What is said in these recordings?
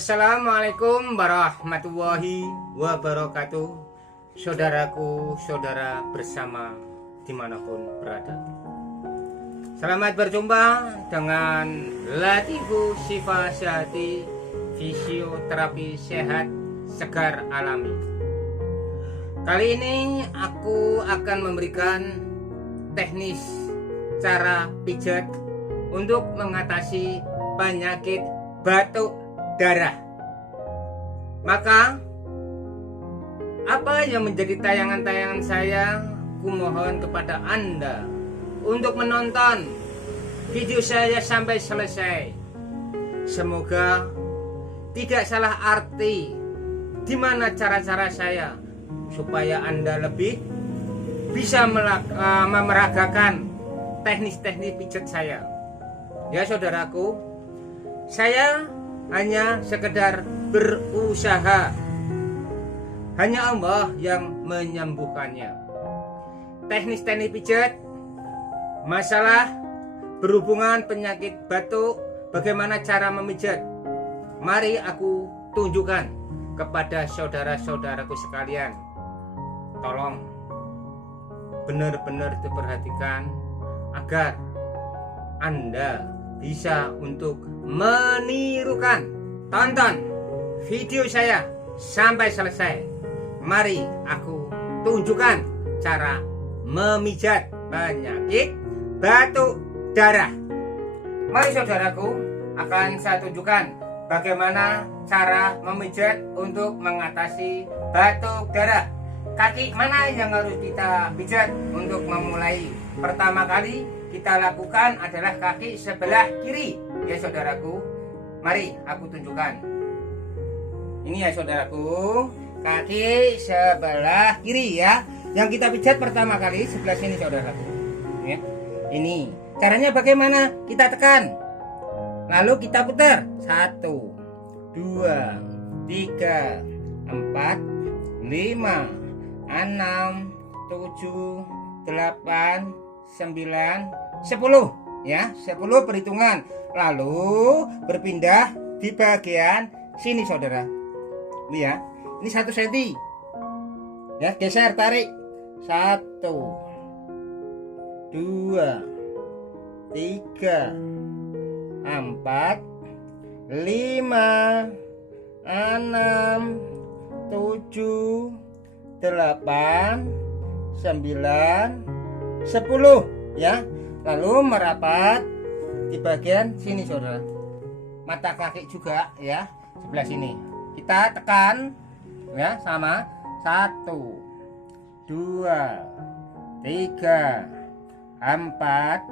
Assalamualaikum warahmatullahi wabarakatuh. Saudaraku, saudara bersama dimanapun berada, selamat berjumpa dengan Latifu Syifa Syahati, fisioterapi sehat segar alami. Kali ini aku akan memberikan teknis cara pijat untuk mengatasi penyakit batuk darah. Maka apa yang menjadi tayangan-tayangan saya, kumohon kepada Anda untuk menonton video saya sampai selesai. Semoga tidak salah arti di mana cara-cara saya, supaya Anda lebih bisa memeragakan teknis-teknis pijat saya. Ya saudaraku, saya hanya sekedar berusaha. Hanya Allah yang menyembuhkannya. Teknis-teknis pijat, masalah berhubungan penyakit batuk, bagaimana cara memijat, mari aku tunjukkan kepada saudara-saudaraku sekalian. Tolong benar-benar diperhatikan agar Anda bisa untuk menirukan. Tonton video saya sampai selesai. Mari aku tunjukkan cara memijat penyakit batuk darah. Mari saudaraku, akan saya tunjukkan bagaimana cara memijat untuk mengatasi batuk darah. Kaki mana yang harus kita pijat untuk memulai? Pertama kali kita lakukan adalah kaki sebelah kiri. Ya saudaraku, mari aku tunjukkan. Ini ya saudaraku, kaki sebelah kiri ya. Yang kita pijat pertama kali sebelah sini saudaraku ya. Ini caranya bagaimana? Kita tekan, lalu kita putar. 1, 2, 3, 4, 5, 6, 7, 8, 9, 10 ya, 10 perhitungan. Lalu berpindah di bagian sini saudara. Ini ya, ini 1 cm ya, geser, tarik. 1, 2, 3, 4, 5, 6, 7, 8, 9, 10 ya. Lalu merapat di bagian sini saudara, mata kaki juga ya, sebelah sini kita tekan ya, sama. 1, 2, 3, 4,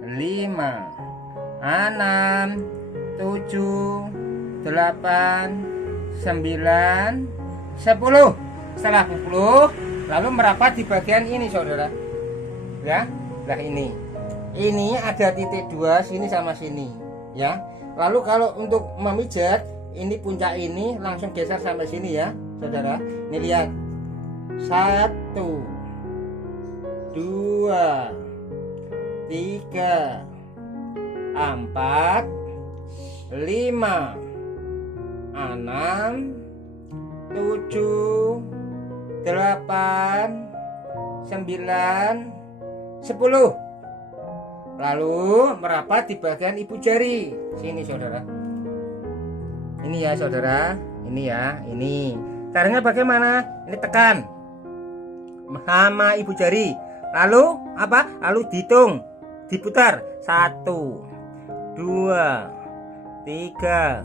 5, 6, 7, 8, 9, 10. Setelah 10 lalu merapat di bagian ini saudara ya. Nah ini ada titik 2 sini sama sini ya. Lalu kalau untuk memijat, ini puncak ini langsung geser sampai sini ya saudara. Ini lihat, 1, 2, 3, 4, 5, 6, 7, 8, 9, 10. Lalu merapat di bagian ibu jari sini saudara. Ini ya saudara, ini ya, ini caranya bagaimana? Ini tekan sama ibu jari, lalu apa? Lalu dihitung, diputar. 1, 2, 3,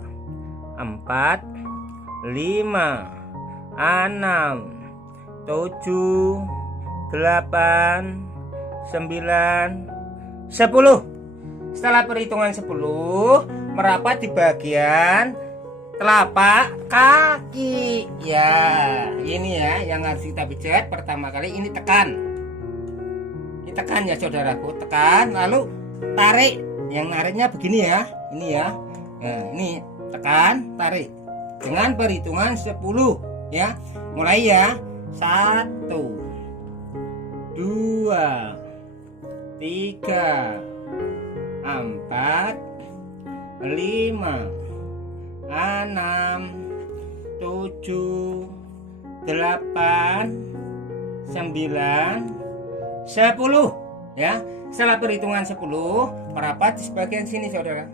4, 5, 6, 7, 8, 9, 10. Setelah perhitungan 10, merapat di bagian telapak kaki ya. Ini ya yang harus kita pijat pertama kali. Ini tekan, ini tekan ya saudaraku, tekan lalu tarik. Yang nariknya begini ya, ini ya. Nah, ini tekan, tarik dengan perhitungan 10 ya. Mulai ya. 1, 2, 3, 4, 5, 6, 7, 8, 9, 10 ya. Setelah perhitungan 10 merapat di sebagian sini saudara.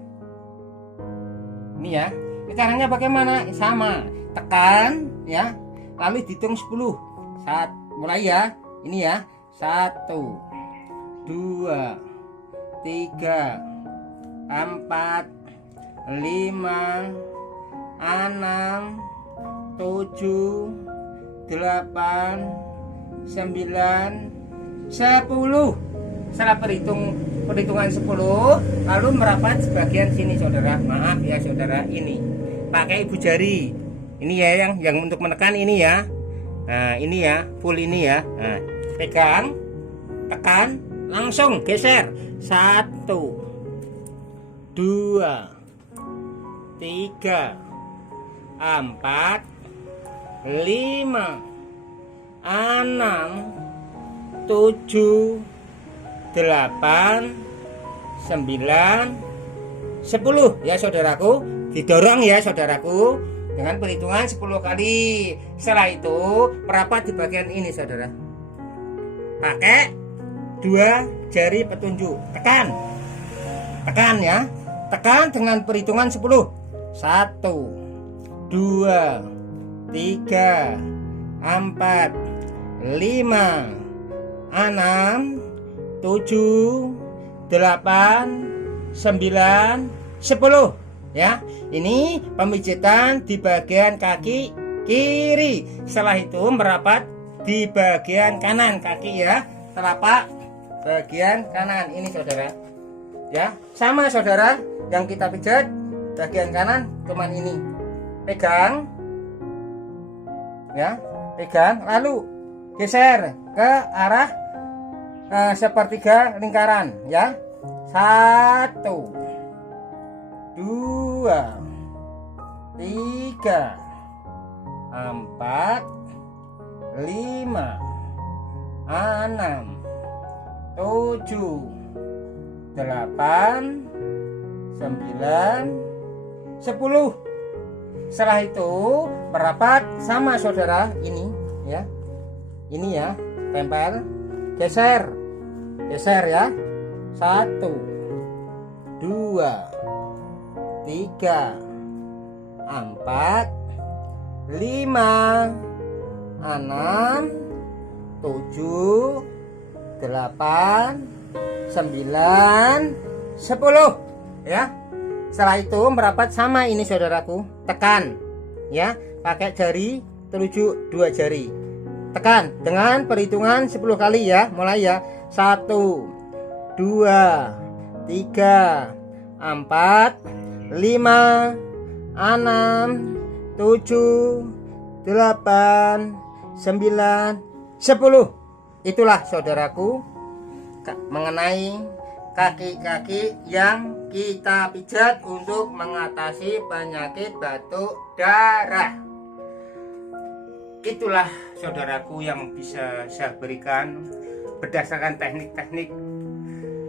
Ini ya. Caranya bagaimana? Sama, tekan ya, lalu dihitung 10. Mulai ya. Ini ya. 1, 2, 3, 4, 5, 6, 7, 8, 9, 10. Setelah perhitungan 10 lalu merapat sebagian sini saudara. Maaf ya saudara, ini pakai ibu jari. Ini ya yang untuk menekan ini ya. Nah, ini ya, full ini ya. Nah, pegang, tekan, langsung geser. 1, 2, 3, 4, 5, 6, 7, 8, 9, 10 ya saudaraku. Didorong ya saudaraku dengan perhitungan 10 kali. Setelah itu merapat di bagian ini saudara. Pakai 2 jari petunjuk. Tekan ya. Tekan dengan perhitungan 10. 1, 2, 3, 4, 5, 6, 7, 8, 9, 10 ya. Ini pemijitan di bagian kaki kiri. Setelah itu merapat di bagian kanan kaki ya, telapak bagian kanan ini saudara ya. Sama saudara, yang kita pijat bagian kanan cuman ini. Pegang ya, pegang lalu geser ke arah sepertiga lingkaran ya. 1, 2, 3, 4, 5, 6, 7, 8, 9, 10. Setelah itu merapat sama saudara ini ya. Ini ya, tempel, geser ya. 1, 2, 3, 4, 5, 6, 7, 8, 9, 10 ya. Setelah itu merapat sama ini saudaraku. Tekan ya, pakai jari telunjuk 2 jari. Tekan dengan perhitungan 10 kali ya. Mulai ya. 1, 2, 3, 4, 5, 6, 7, 8, 9, 10. Itulah saudaraku mengenai kaki-kaki yang kita pijat untuk mengatasi penyakit batuk darah. Itulah saudaraku yang bisa saya berikan berdasarkan teknik-teknik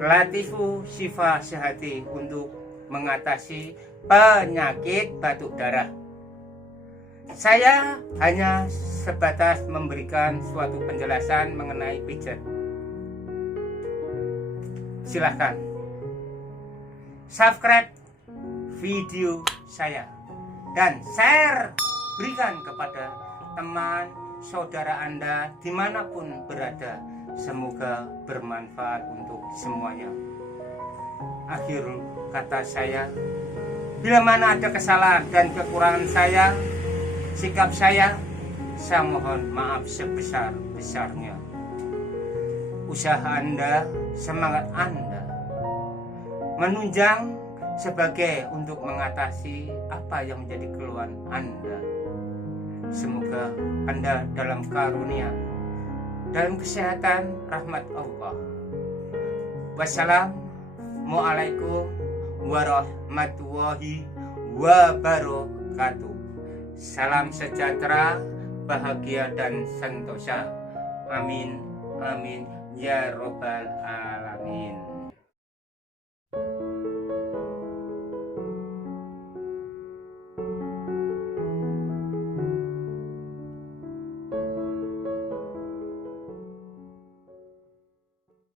Latifu Syifa Sehati untuk mengatasi penyakit batuk darah. Saya hanya sebatas memberikan suatu penjelasan mengenai pijat. Silahkan subscribe video saya dan share, berikan kepada teman saudara Anda dimanapun berada. Semoga bermanfaat untuk semuanya. Akhir kata saya, bila mana ada kesalahan dan kekurangan saya, sikap saya mohon maaf sebesar-besarnya. Usaha Anda, semangat Anda menunjang sebagai untuk mengatasi apa yang menjadi keluhan Anda. Semoga Anda dalam karunia, dalam kesehatan rahmat Allah. Wassalamualaikum warahmatullahi wabarakatuh. Salam sejahtera, bahagia dan sentosa. Amin, amin ya robbal alamin.